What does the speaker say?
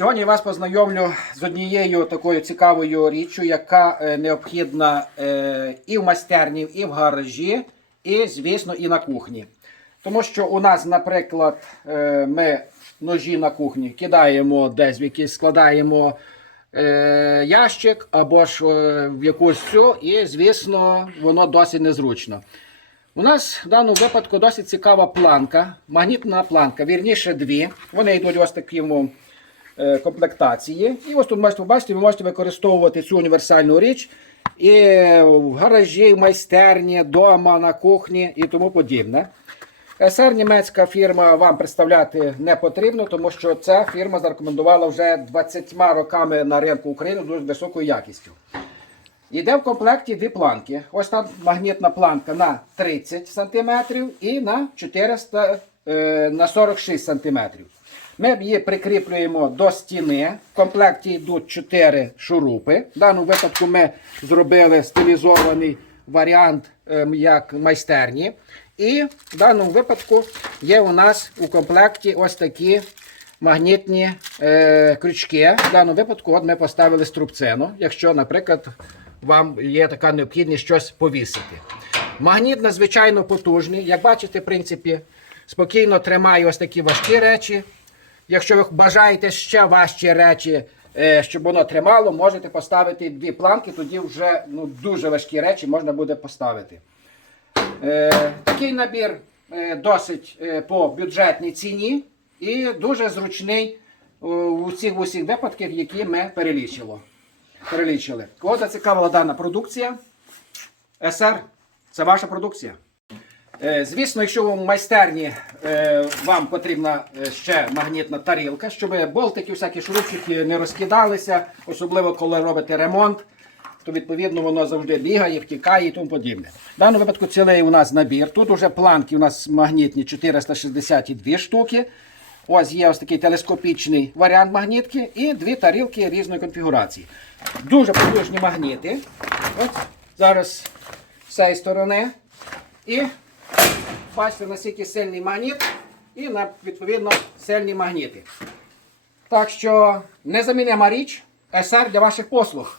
Сьогодні я вас познайомлю з однією такою цікавою річчю, яка е, необхідна е, і в майстерні, і в гаражі, і, звісно, і на кухні. Тому що у нас, наприклад, е, ми ножі на кухні кидаємо десь в якийсь, складаємо ящик або ж в якусь цю, і, звісно, воно досить незручно. У нас в даному випадку досить цікава планка, магнітна планка, вірніше дві. Вони йдуть ось такому комплектації. І ось тут можете побачити, ви можете використовувати цю універсальну річ і в гаражі, в майстерні, вдома, на кухні і тому подібне. СР німецька фірма вам представляти не потрібно, тому що ця фірма зарекомендувала вже 20 роками на ринку України дуже високою якістю. Йде в комплекті дві планки. Ось там магнітна планка на 30 см і на 400 е, на 46 см. Ми її прикріплюємо до стіни. В комплекті йдуть 4 шурупи. В даному випадку ми зробили стилізований варіант е, як майстерні. І в даному випадку є у нас у комплекті ось такі магнітні е, крючки. В даному випадку от ми поставили струбцину, якщо, наприклад, вам є така необхідність щось повісити. Магніт надзвичайно потужний. Як бачите, в принципі, спокійно тримає ось такі важкі речі. Якщо ви бажаєте ще важчі речі, е, щоб воно тримало, можете поставити дві планки, тоді вже ну, дуже важкі речі можна буде поставити. Е, такий набір е, досить по бюджетній ціні і дуже зручний у цих усіх випадках, які ми перелічили. перелічили. Кого зацікавила дана продукція? СР, це ваша продукція. Е, Звісно, якщо в майстерні е, вам потрібна е, ще магнітна тарілка, щоб болтики, всякі шурупчики не розкидалися, особливо коли робите ремонт, то відповідно воно завжди бігає, втікає і тому подібне. В даному випадку цілий у нас набір. Тут уже планки у нас магнітні 462 штуки. Ось є ось такий телескопічний варіант магнітки і дві тарілки різної конфігурації. Дуже потужні магніти. От зараз з цієї сторони. І бачите, наскільки сильний магніт і відповідно сильні магніти. Так що незамінима річ SR для ваших послуг.